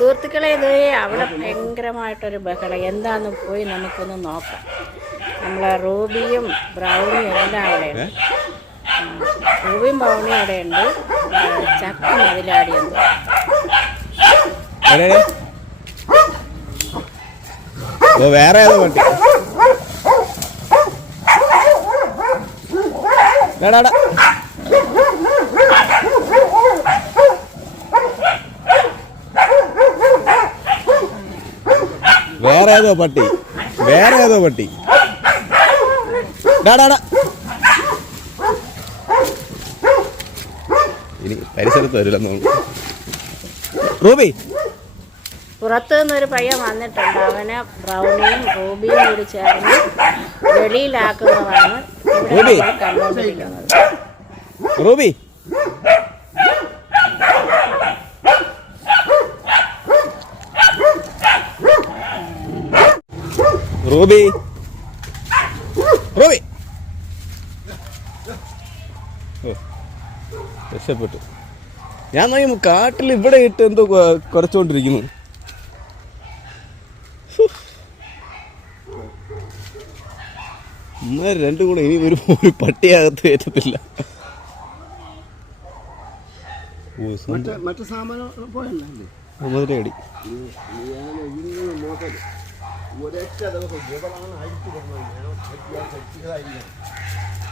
സുഹൃത്തുക്കളെ ഇത് അവിടെ ഭയങ്കരമായിട്ടൊരു ബഹളം. എന്താന്ന് പോയി നമുക്കൊന്ന് നോക്കാം. നമ്മളെ റൂബിയും ബ്രൗണിയും എല്ലാം അവിടെയുണ്ട്. റൂബിയും ബ്രൗണിയും അവിടെയുണ്ട് ചക്ക മതിലാടിയുണ്ട് വേറെ ഏതോ വേറെ ഏതോ പട്ടി. വേറെ ഏതോ പട്ടി. ഇനി പരിസരത്ത് വരില്ലെന്ന് റൂബി. പുറത്തു നിന്നൊരു പയ്യൻ വന്നിട്ടുണ്ട്. അവനെ ബ്രൗണിയും റൂബിയും കൂടി ചേർന്ന് വെളിയിലാക്കുന്നതാണ് റൂബി. റൂബി. റൂബി. റൂബി. ഓ, രക്ഷപ്പെട്ടു. ഞാൻ നോക്കി കാട്ടിൽ ഇവിടെ ഇട്ട് എന്തോ കുറച്ചുകൊണ്ടിരിക്കുന്നു ഇമാര് രണ്ടും കൂടെ ഇനി ഒരു ഒരു പട്ടിയകത്ത് കയറ്റത്തില്ല. ഓ സ്വന്തം മറ്റേ മറ്റു സാമാനം പോയല്ലേ ഒമ്പതര അടി ഒരൊറ്റ ദിവസം ഇവളാണ് അഴിച്ചു കൊണ്ടുപോയി ഞാൻ ശക്തിയാ ശക്തികളായിരിക്കണം